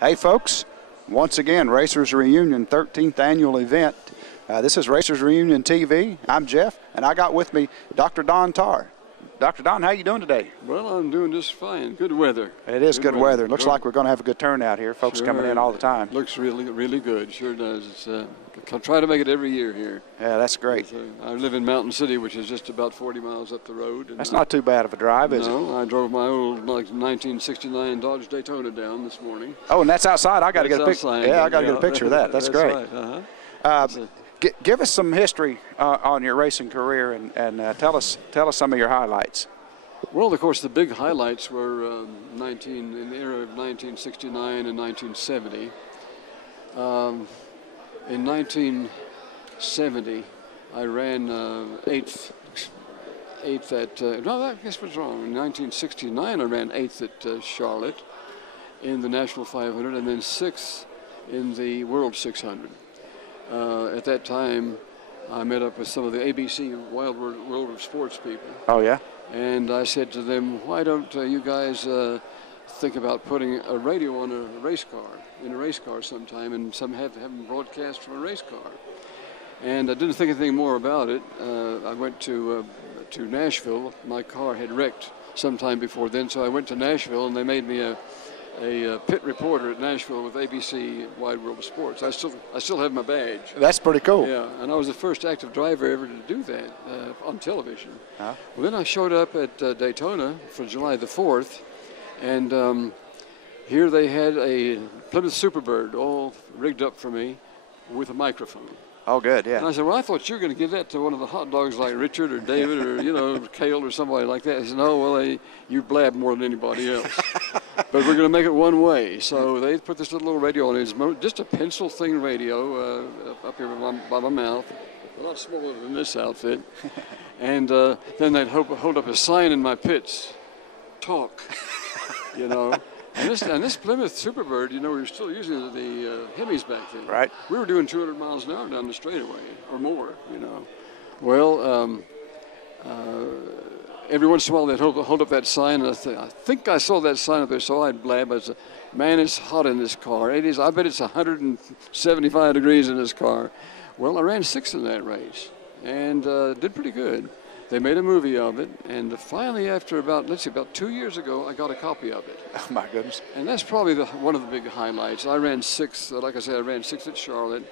Hey, folks. Once again, Racers Reunion 13th annual event. This is Racers Reunion TV. I'm Jeff, and I got with me Dr. Don Tarr. Dr. Don, how you doing today? Well, I'm doing just fine. Good weather. It is good weather. Looks like we're going to have a good turnout here. Folks coming in all the time. Looks really good. Sure does. I'll try to make it every year here. Yeah, that's great. I live in Mountain City, which is just about 40 miles up the road. That's not too bad of a drive, is it? No, I drove my old 1969 Dodge Daytona down this morning. Oh, and that's outside. I got to get a picture. Yeah, I got to get a picture of that. That's great. Right. Give us some history on your racing career and tell us some of your highlights. Well, of course, the big highlights were in the era of 1969 and 1970. In 1970, I ran eighth at, no, I guess was wrong. In 1969, I ran eighth at Charlotte in the National 500 and then sixth in the World 600. At that time, I met up with some of the ABC Wild World of Sports people. Oh, yeah? And I said to them, why don't you guys think about putting a radio on a race car sometime, and have them broadcast from a race car. And I didn't think anything more about it. I went to Nashville. My car had wrecked sometime before then, so I went to Nashville, and they made me a pit reporter at Nashville with ABC Wide World of Sports. I still have my badge. That's pretty cool. Yeah, and I was the first active driver ever to do that on television. Huh? Well, then I showed up at Daytona for July the 4th, and here they had a Plymouth Superbird all rigged up for me with a microphone. Oh, good, yeah. And I said, well, I thought you were going to give that to one of the hot dogs like Richard or David or, Cale or somebody like that. He said, no, well, you blab more than anybody else. But we're going to make it one way. So they put this little radio on. It's just a pencil thing radio up here by my mouth, a lot smaller than this outfit. And then they'd hold up a sign in my pits, talk, And this Plymouth Superbird, we were still using the Hemis back then. Right. We were doing 200 miles an hour down the straightaway or more, Well, every once in a while they'd hold up that sign, and I think I saw that sign up there, so I'd blab. I said, man, it's hot in this car. It is. I bet it's 175 degrees in this car. Well, I ran sixth in that race and did pretty good. They made a movie of it, and finally, after about 2 years ago, I got a copy of it. Oh, my goodness. And that's probably one of the big highlights. I ran sixth, like I said, I ran sixth at Charlotte.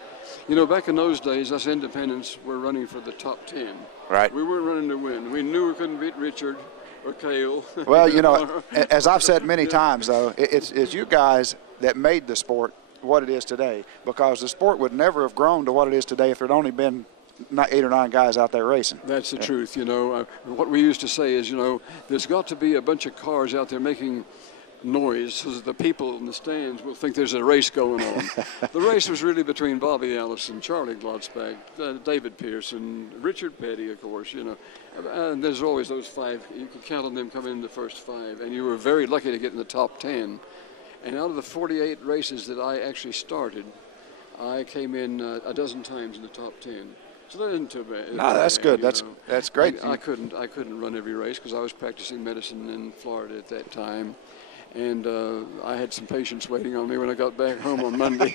Back in those days, us independents were running for the top 10. Right. We weren't running to win. We knew we couldn't beat Richard or Cale. Well, as I've said many times, though, it's you guys that made the sport what it is today, because the sport would never have grown to what it is today if there'd only been 8 or 9 guys out there racing. That's the truth, What we used to say is, there's got to be a bunch of cars out there making noise so that the people in the stands will think there's a race going on. The race was really between Bobby Allison, Charlie Glotzbach, David Pearson, Richard Petty, of course, And there's always those 5. You can count on them coming in the first 5, and you were very lucky to get in the top 10. And out of the 48 races that I actually started, I came in a dozen times in the top 10. So that isn't too bad. No, that's good. That's great. I couldn't run every race because I was practicing medicine in Florida at that time, and I had some patients waiting on me when I got back home on Monday.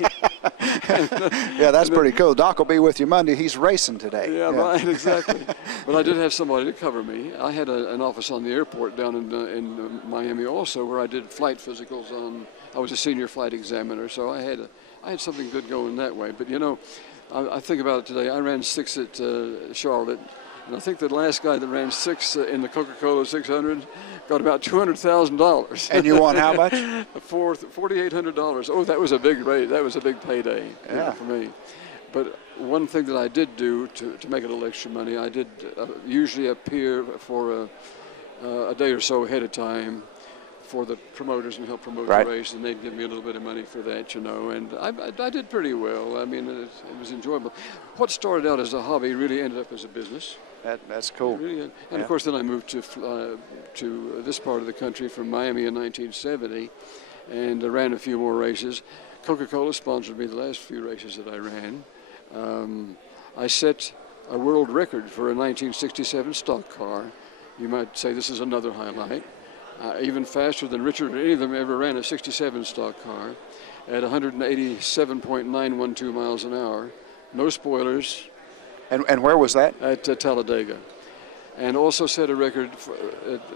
Yeah, that's pretty cool. Doc will be with you Monday. He's racing today. Yeah, right, exactly. But I did have somebody to cover me. I had an office on the airport down in Miami also, where I did flight physicals I was a senior flight examiner, so I had something good going that way. But I think about it today. I ran sixth at Charlotte, and I think the last guy that ran sixth in the Coca-Cola 600 got about $200,000. And you won how much? $4,800. Oh, that was a big rate. That was a big payday for me. But one thing that I did do to make a little extra money, I did usually appear for a day or so ahead of time for the promoters and help promote the race, and they'd give me a little bit of money for that, and I did pretty well. I mean, it was enjoyable. What started out as a hobby really ended up as a business. That's cool. Really, and of course, then I moved to this part of the country from Miami in 1970, and ran a few more races. Coca-Cola sponsored me the last few races that I ran. I set a world record for a 1967 stock car. You might say this is another highlight. even faster than Richard or any of them ever ran a 67 stock car at 187.912 miles an hour. No spoilers. And where was that? At Talladega. And also set a record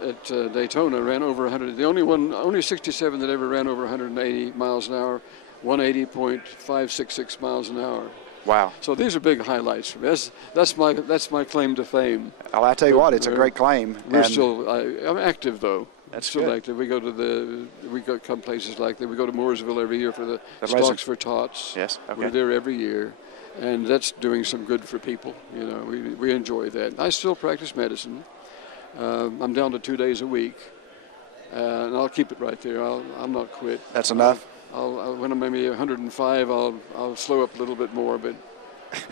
at Daytona, ran over 100. The only 67 that ever ran over 180 miles an hour, 180.566 miles an hour. Wow. So these are big highlights for me. That's my claim to fame. Well, I tell you what, it's a great claim. I'm active though. That's still good. active. We go come places like that. We go to Mooresville every year for the Stocks for Tots. Yes. Okay. We're there every year. And that's doing some good for people. You know, we enjoy that. I still practice medicine. I'm down to 2 days a week, and I'll keep it right there. I'll not quit. That's enough. When I'm maybe 105, I'll slow up a little bit more, but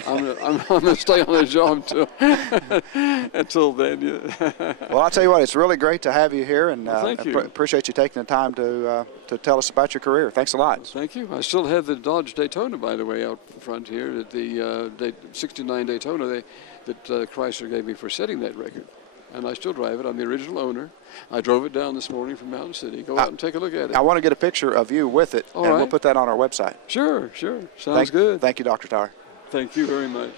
I'm gonna stay on the job until then. Yeah. Well, I'll tell you what, it's really great to have you here, and thank you. Appreciate you taking the time to tell us about your career. Thanks a lot. Thank you. I still have the Dodge Daytona, by the way, out front here at the 69 Daytona that Chrysler gave me for setting that record. And I still drive it. I'm the original owner. I drove it down this morning from Mountain City. Go out and take a look at it. I want to get a picture of you with it, and we'll put that on our website. Sure. Sounds good. Thank you, Dr. Tarr. Thank you very much.